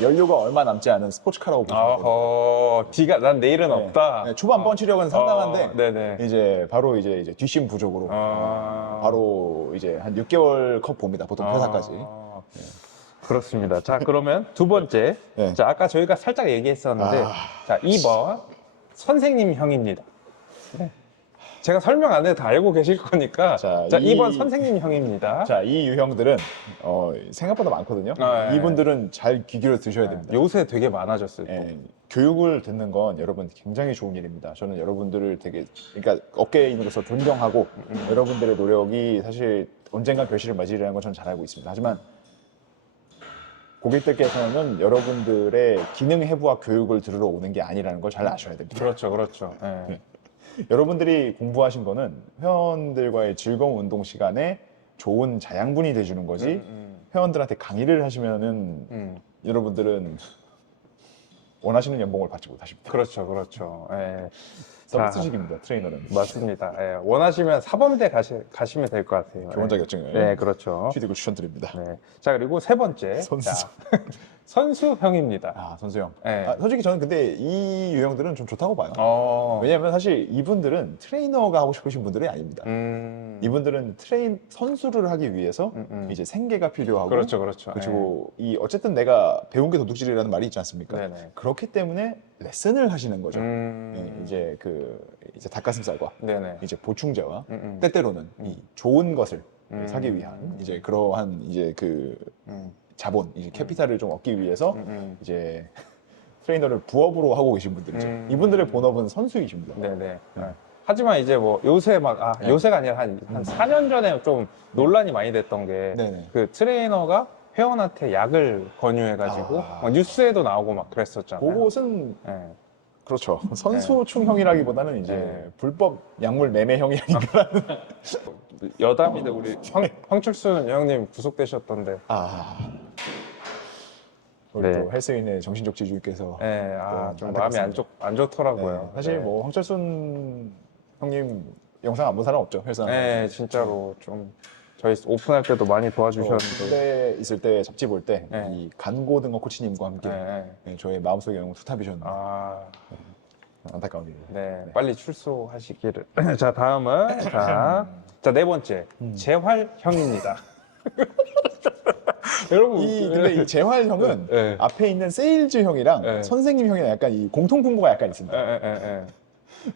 연료가 얼마 남지 않은 스포츠카라고 보시면 돼요. 뒤가 난 내일은 네. 없다. 네, 초반 펀치력은 상당한데 네네. 이제 바로 이제 뒷심 부족으로 바로 이제 한 6개월 컷 봅니다. 보통 회사까지. 그렇습니다. 자, 그러면 두 번째. 네. 자, 아까 저희가 살짝 얘기했었는데, 자, 2번 선생님형입니다. 네. 제가 설명 안 해도 다 알고 계실 거니까. 자, 자, 2번 선생님형입니다. 자, 이 유형들은 생각보다 많거든요. 네. 이분들은 잘 귀 기울여 드셔야 됩니다. 요새 되게 많아졌어요. 또. 예, 교육을 듣는 건 여러분 굉장히 좋은 일입니다. 저는 여러분들을 되게 그러니까 어깨에 있는 것을 존경하고 여러분들의 노력이 사실 언젠가 결실을 맺으리라는 건 저는 잘 알고 있습니다. 하지만 고객들께서는 여러분들의 기능 해부와 교육을 들으러 오는 게 아니라는 걸 잘 아셔야 됩니다. 그렇죠, 그렇죠. 예. 여러분들이 공부하신 거는 회원들과의 즐거운 운동 시간에 좋은 자양분이 돼주는 거지 회원들한테 강의를 하시면은 여러분들은 원하시는 연봉을 받지 못하십니다. 그렇죠, 그렇죠. 예. 서비스직입니다, 트레이너는. 맞습니다. 예. 원하시면 사범대 가시면 될 것 같아요. 교원 자격증을 네, 그렇죠. 취득을 추천드립니다. 네. 자, 그리고 세 번째. 선수. 자, 선수형입니다. 아, 선수형. 네. 솔직히 저는 근데 이 유형들은 좀 좋다고 봐요. 왜냐하면 사실 이분들은 트레이너가 하고 싶으신 분들이 아닙니다. 이분들은 선수를 하기 위해서 이제 생계가 필요하고 그렇죠, 그렇죠. 그리고 이 어쨌든 내가 배운 게 도둑질이라는 말이 있지 않습니까? 네네. 그렇기 때문에 레슨을 하시는 거죠. 이제 이제 닭가슴살과 네네. 이제 보충제와 때때로는 이 좋은 것을 사기 위한 이제 그러한 이제 자본, 이제 캐피탈을 좀 얻기 위해서 이제 트레이너를 부업으로 하고 계신 분들이죠. 이분들의 본업은 선수이십니다. 네네. 네. 하지만 이제 뭐 요새 요새가 아니라 한 4년 전에 좀 논란이 많이 됐던 게 네네. 그 트레이너가 회원한테 약을 권유해가지고 막 뉴스에도 나오고 막 그랬었잖아요. 그것은 네. 그렇죠. 선수충형이라기보다는 이제 네. 불법 약물 매매형이라니까. 여담인데 우리 황철순 형님 구속되셨던데. 우리 네. 또 헬스인의 정신적 지주께서 네, 또 좀 안타깝습니다. 마음이 안 좋더라고요. 네, 사실 네. 뭐 황철순 형님 영상 안 본 사람 없죠, 헬스. 네, 진짜로 좀 저희 오픈할 때도 많이 도와주셨는데. 군대 있을 때 잡지 볼 때 이 네. 간고등어 코치님과 함께 네. 네, 저의 마음속에 영웅 투탑이셨는데 아, 안타까운 일이에요. 네, 빨리 출소하시기를. 자, 다음은 자, 네 번째 재활형입니다. 여러분, 근데 이 재활형은 네. 앞에 있는 세일즈형이랑 네. 선생님형이랑 약간 이 공통분모가 약간 있습니다. 예.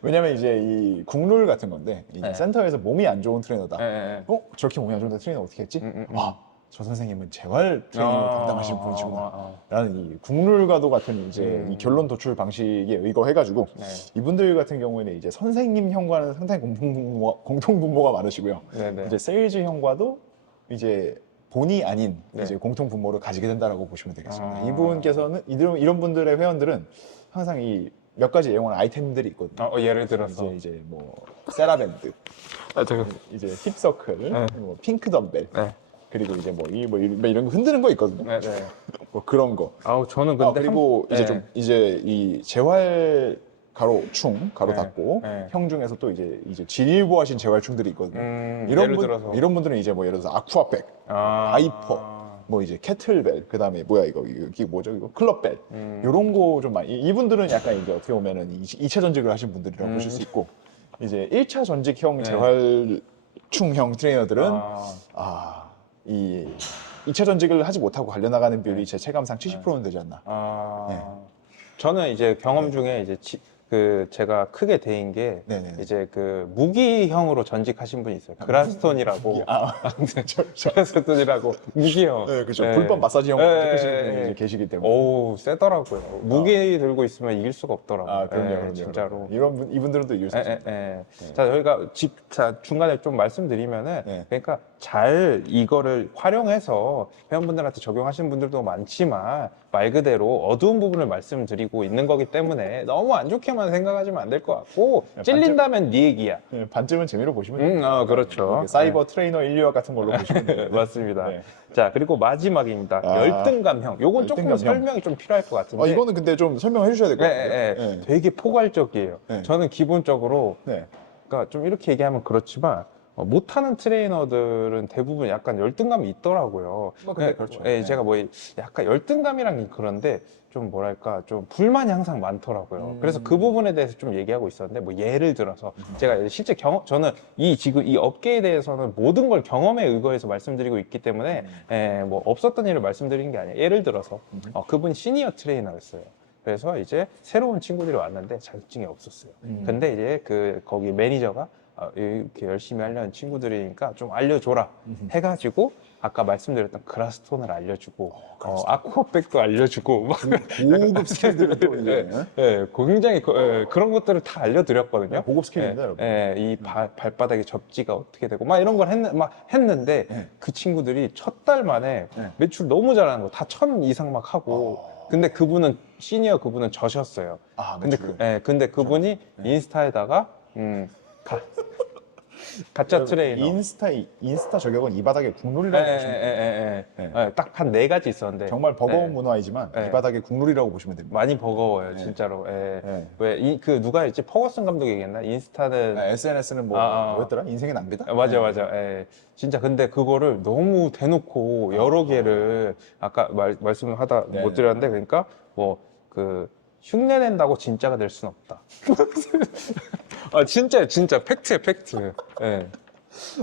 왜냐면 이제 이 국룰 같은 건데 이 네. 센터에서 몸이 안 좋은 트레이너다. 예. 저렇게 몸이 안 좋은데 트레이너 어떻게 했지? 와, 저 선생님은 재활 트레이닝을 담당하시는 분이시구나. 라는 이 국룰과도 같은 이제 이 결론 도출 방식에 의거해가지고 네. 이분들 같은 경우에는 이제 선생님형과는 상당히 공통분모가 많으시고요. 네네. 이제 세일즈형과도 이제 본이 아닌 네. 이제 공통분모를 가지게 된다라고 보시면 되겠습니다. 아. 이분께서는 이런 분들의 회원들은 항상 이 몇 가지 애용하는 아이템들이 있거든요. 예를 들어서 이제 뭐 세라밴드, 이제 힙서클, 네. 뭐 핑크 덤벨, 네. 그리고 이제 뭐 이런 거 흔드는 거 있거든요. 네. 뭐 그런 거. 아우 저는 근데 그리고 이제 네. 좀 이제 이 재활 가로충 가로 네. 닫고 네. 형 중에서 또 이제 질일보하신 재활충들이 있거든요. 예를 들어서 이런 분들은 이제 뭐 예를 들어서 아쿠아백, 바이퍼, 뭐 이제 캐틀벨, 그다음에 뭐야 이게 뭐죠? 이거 클럽벨. 요런 거 좀 많이 이분들은 약간 이제 어떻게 보면은 2차 전직을 하신 분들이라고 보실 수 있고 이제 1차 전직형 재활충형 트레이너들은 이 2차 전직을 하지 못하고 관련 나가는 비율이 제 체감상 70%는 되지 않나. 네. 저는 이제 경험 중에 이제 제가 크게 대인 게 네네네. 이제 그 무기형으로 전직하신 분이 있어요. 그라스톤이라고. 그라스톤이라고 무기형. 네, 그렇죠. 네. 불법 마사지형 네, 하시는 네, 분이 네. 이제 계시기 때문에. 오, 세더라고요. 무기 들고 있으면 이길 수가 없더라고요. 아, 그럼요, 네, 그럼요. 진짜로. 이분들은 또 이길 수 있어요. 자, 저희가 중간에 좀 말씀드리면은, 네. 그러니까 잘 이거를 활용해서 회원분들한테 적용하시는 분들도 많지만, 말 그대로 어두운 부분을 말씀드리고 있는 거기 때문에 너무 안 좋게만 생각하시면 안 될 것 같고, 찔린다면 네 얘기야. 네, 반쯤은 재미로 보시면 됩니다. 그렇죠. 이렇게 사이버 트레이너 인류학 같은 걸로 보시면 돼요. 맞습니다. 네. 자, 그리고 마지막입니다. 열등감형. 요건 조금 열등감형. 설명이 좀 필요할 것 같은데. 이거는 근데 좀 설명해 주셔야 될 것 같아요. 네. 되게 포괄적이에요. 네. 저는 기본적으로 네. 그러니까 좀 이렇게 얘기하면 그렇지만 못하는 트레이너들은 대부분 약간 열등감이 있더라고요. 근데 그렇죠. 예, 네. 제가 뭐 약간 열등감이란 게 그런데 좀 뭐랄까 좀 불만이 항상 많더라고요. 그래서 그 부분에 대해서 좀 얘기하고 있었는데 뭐 예를 들어서 제가 실제 저는 지금 이 업계에 대해서는 모든 걸 경험에 의거해서 말씀드리고 있기 때문에 뭐 없었던 일을 말씀드리는 게 아니에요. 예를 들어서 그분이 시니어 트레이너였어요. 그래서 이제 새로운 친구들이 왔는데 자격증이 없었어요. 근데 이제 거기 매니저가 이렇게 열심히 하려는 친구들이니까 좀 알려줘라 해가지고 아까 말씀드렸던 그라스톤을 알려주고 아쿠아백도 알려주고 막 고급 스킬들을 또 이제 굉장히 그런 것들을 다 알려드렸거든요. 고급 스킬입니다, 여러분. 이 발바닥의 접지가 어떻게 되고 막 이런 걸 했는데 그 친구들이 첫 달 만에 매출 너무 잘하는 거 다 1000 이상 막 하고 근데 시니어 그분은 저셨어요. 근데 그분이 인스타에다가 가짜 트레이너. 인스타 저격은 이 바닥의 국룰이라고 보시면 됩니다. 딱 한 4가지 있었는데 정말 버거운 문화이지만 이 바닥의 국룰이라고 보시면 됩니다. 많이 버거워요, 진짜로. 왜 누가 있지? 퍼거슨 감독이 얘기했나? 인스타는 SNS는 뭐였더라? 인생의 낭비다? 맞아. 진짜 근데 그거를 너무 대놓고 여러 개를 아까 말씀을 하다 못 드렸는데 그러니까 흉내 낸다고 진짜가 될 순 없다. 진짜 팩트예요, 팩트.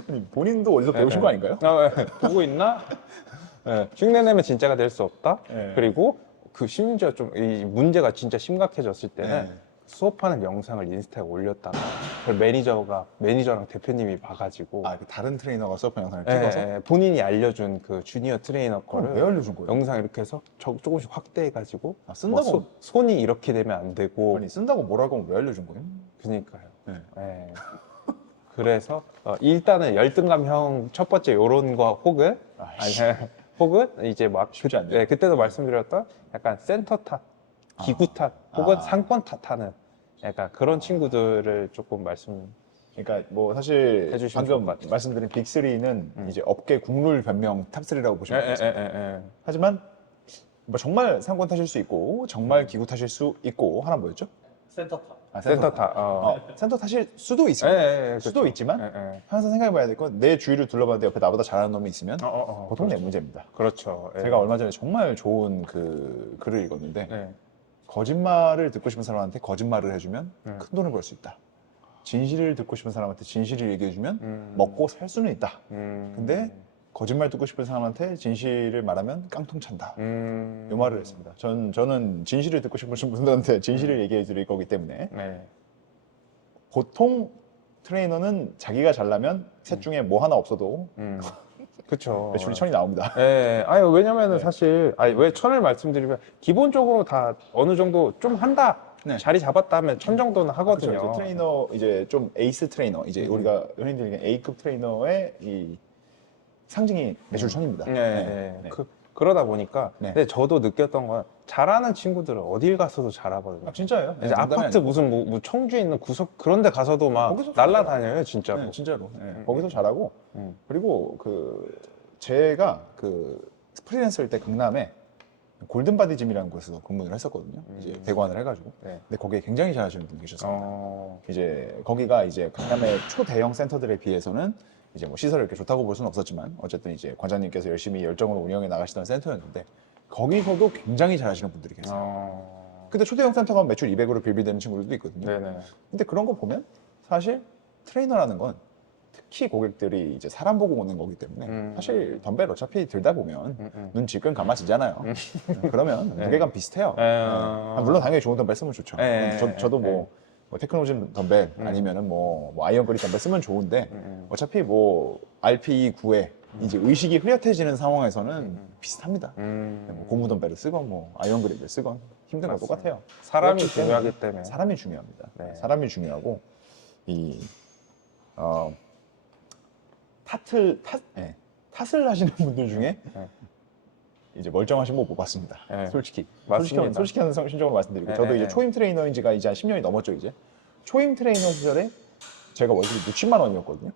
아니, 본인도 어디서 배우신 거 아닌가요? 보고 있나? 흉내 내면 진짜가 될 수 없다. 네. 그리고 심지어 좀 이 문제가 진짜 심각해졌을 때는 수업하는 영상을 인스타에 올렸다가 그걸 매니저랑 대표님이 봐가지고 다른 트레이너가 수업 영상을 찍어서 본인이 알려준 그 주니어 트레이너 왜 거를 알려준 거예요? 영상 이렇게 해서 조금씩 확대해가지고 쓴다고? 손이 이렇게 되면 안 되고 아니 쓴다고 뭐라고 하면 왜 알려준 거예요? 그니까요. 네. 그래서 일단은 열등감형 첫 번째 요런 거 혹은 이제 막 쉽지 않네요. 그때도 말씀드렸던 약간 센터 탓, 기구 탓 혹은 상권 탓하는 약간 그런 친구들을 조금 그러니까 뭐 사실 해주시면 좋을 방금 것 같아요. 말씀드린 빅3는 이제 업계 국룰 변명 탑3라고 보시면 됩니다. 하지만 뭐 정말 상권 타실 수 있고 정말 기구 타실 수 있고 하나 뭐였죠? 센터 탑. 센터 탓. 센터 타실 수도 있습니다. 수도 그렇죠. 있지만 항상 생각해봐야 될 건 내 주위를 둘러봤는데 옆에 나보다 잘하는 놈이 있으면 보통 내 문제입니다. 그렇죠. 제가 얼마 전에 정말 좋은 글을 읽었는데 거짓말을 듣고 싶은 사람한테 거짓말을 해주면 큰 돈을 벌 수 있다. 진실을 듣고 싶은 사람한테 진실을 얘기해주면 먹고 살 수는 있다. 근데 거짓말 듣고 싶은 사람한테 진실을 말하면 깡통 찬다. 이 말을 했습니다. 저는 진실을 듣고 싶으신 분들한테 진실을 얘기해 드릴 거기 때문에 보통 트레이너는 자기가 잘나면 셋 중에 뭐 하나 없어도 그렇죠. 매출이 1000이 나옵니다. 왜냐면은 사실 왜 1000을 말씀드리면 기본적으로 다 어느 정도 좀 한다. 자리 잡았다 하면 1000 정도는 하거든요. 그렇죠. 이제 트레이너 이제 좀 에이스 트레이너 이제 우리가 흔히들 얘기하는 A급 트레이너의 이 상징이 매출 1000입니다. 그러다 보니까 네. 저도 느꼈던 건 잘하는 친구들은 어딜 가서도 잘하거든요. 진짜예요. 이제 아파트 무슨 뭐 청주에 있는 구석 그런 데 가서도 막 거기서 날라다녀요, 진짜로. 진짜로. 거기서 잘하고 그리고 제가 프리랜서일 때 강남에 골든바디짐이라는 곳에서 근무를 했었거든요. 이제 대관을 해가지고. 근데 거기에 굉장히 잘하시는 분이 계셨습니다. 이제 거기가 이제 강남의 초대형 센터들에 비해서는 이제 뭐 시설이 이렇게 좋다고 볼 수는 없었지만 어쨌든 이제 관장님께서 열심히 열정으로 운영해 나가시던 센터였는데 거기서도 굉장히 잘하시는 분들이 계세요. 근데 초대형 센터 가면 매출 200으로 빌빌대는 친구들도 있거든요. 네네. 근데 그런 거 보면 사실 트레이너라는 건 특히 고객들이 이제 사람 보고 오는 거기 때문에 사실 덤벨 어차피 들다 보면 눈 질끈 감아지잖아요. 그러면 무게감 비슷해요. 물론 당연히 좋은 덤벨 쓰면 좋죠. 저도 뭐 테크노진 덤벨 아니면은 뭐 아이언그립 덤벨 쓰면 좋은데 어차피 뭐 RPE 9에 이제 의식이 흐릿해지는 상황에서는 비슷합니다. 뭐 고무 덤벨을 쓰건 뭐 아이언그립을 쓰건 힘든 건 똑같아요. 사람이 그렇기 때문에 중요하기 때문에. 사람이 중요합니다. 네. 사람이 중요하고 이 탓을 하시는 분들 중에 이제 멀쩡하신 분 못 봤습니다. 네. 솔직히 맞습니다. 솔직히 하는 심정으로 말씀드리고 네, 저도 네, 이제 네. 초임 트레이너인 지가 이제 한 10년이 넘었죠. 이제 초임 트레이너 시절에 제가 월급이 60만 원이었거든요.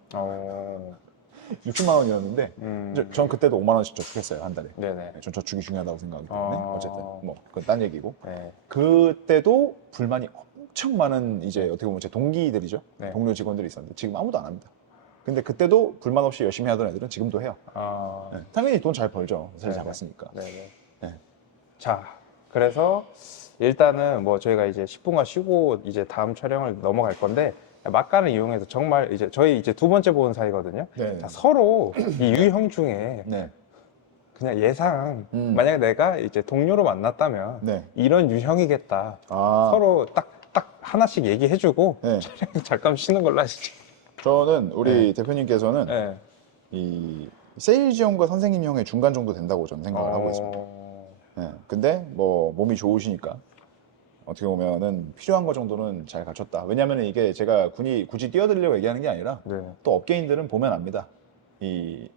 60만 원이었는데 전 그때도 5만 원씩 저축했어요, 한 달에. 네네. 전 저축이 중요하다고 생각하기 때문에 어쨌든 뭐 그건 딴 얘기고. 네. 그때도 불만이 엄청 많은 이제 어떻게 보면 제 동기들이죠. 네. 동료 직원들이 있었는데 지금 아무도 안 합니다. 근데 그때도 불만 없이 열심히 하던 애들은 지금도 해요. 네. 당연히 돈 잘 벌죠. 잘 네네. 잡았으니까. 네네. 네. 자, 그래서 일단은 뭐 저희가 이제 10분간 쉬고 이제 다음 촬영을 넘어갈 건데 막간을 이용해서 정말 이제 저희 이제 두 번째 보는 사이거든요. 네. 자, 서로 이 유형 중에 네. 그냥 예상 만약에 내가 이제 동료로 만났다면 네. 이런 유형이겠다. 서로 딱 하나씩 얘기해주고 네. 촬영 잠깐 쉬는 걸로 하시죠. 저는 우리 대표님께서는 네. 이 세일즈형과 선생님형의 중간 정도 된다고 저는 생각을 하고 있습니다. 네. 근데 뭐 몸이 좋으시니까 어떻게 보면은 필요한 거 정도는 잘 갖췄다. 왜냐하면 이게 제가 굳이 띄워드리려고 얘기하는 게 아니라 네. 또 업계인들은 보면 압니다. 이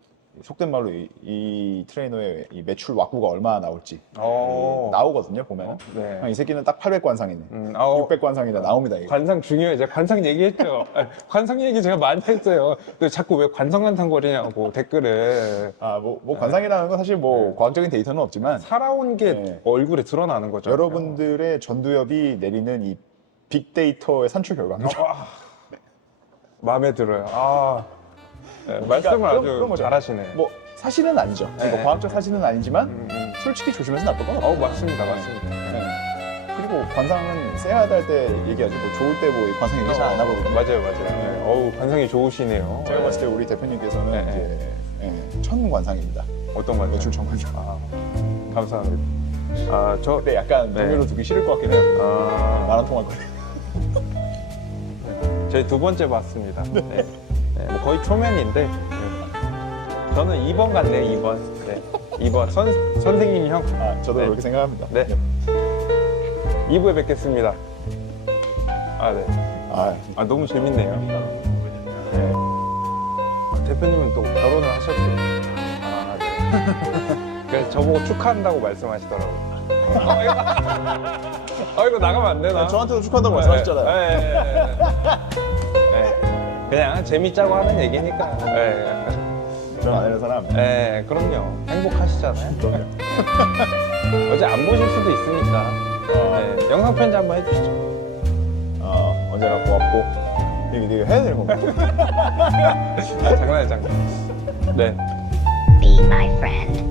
속된 말로 이 트레이너의 이 매출 왁구가 얼마나 나올지 나오거든요. 보면 네. 이 새끼는 딱 800 관상이네, 600 관상이다 나옵니다. 이게. 관상 중요해요. 제가 관상 얘기했죠. 관상 얘기 제가 많이 했어요. 근데 자꾸 왜 관상거리냐고 댓글에. 뭐 관상이라는 건 사실 뭐 과학적인 데이터는 없지만 살아온 게 네. 얼굴에 드러나는 거죠. 여러분들의 전두엽이 내리는 이 빅데이터의 산출 결과입니다. 마음에 들어요. 네, 말씀을 그런 아주 거죠. 잘하시네. 뭐 사실은 아니죠. 네. 이거 과학적 사실은 아니지만 솔직히 조심해서 나쁠 건 없어요. 맞습니다. 맞습니다. 네. 그리고 관상은 세야드 할 때 얘기하지 뭐 좋을 때 뭐 관상 얘기 잘 안 하거든요. 맞아요. 관상이 좋으시네요. 제가 봤을 때 우리 대표님께서는 네. 이제 천 관상입니다. 어떤 관상? 매출 천 관상. 감사합니다. 근데 약간 네. 동료로 두기 싫을 것 같긴 해요. 만원 통할 거예요. 저희 두 번째 봤습니다. 네. 뭐 거의 초면인데 저는 2번 같네요. 2번. 네. 2번 선생님 형. 저도 네. 그렇게 생각합니다. 네. 2부에 뵙겠습니다. 네. 너무 재밌네요. 네. 대표님은 또 결혼을 하셨대요. 네. 그래서 저보고 축하한다고 말씀하시더라고요. 이거 나가면 안 되나? 저한테도 축하한다고 말씀하셨잖아요. 네. 그냥 재밌자고 하는 얘기니까. 저는 안 하는 사람. 네, 그럼요. 행복하시잖아요. 어제 안 보실 수도 있으니까. 네, 영상 편지 한번 해주시죠. 언제나 고맙고. 이게 해야 되는 건가요? 장난이에요, 장난. 네. Be my friend.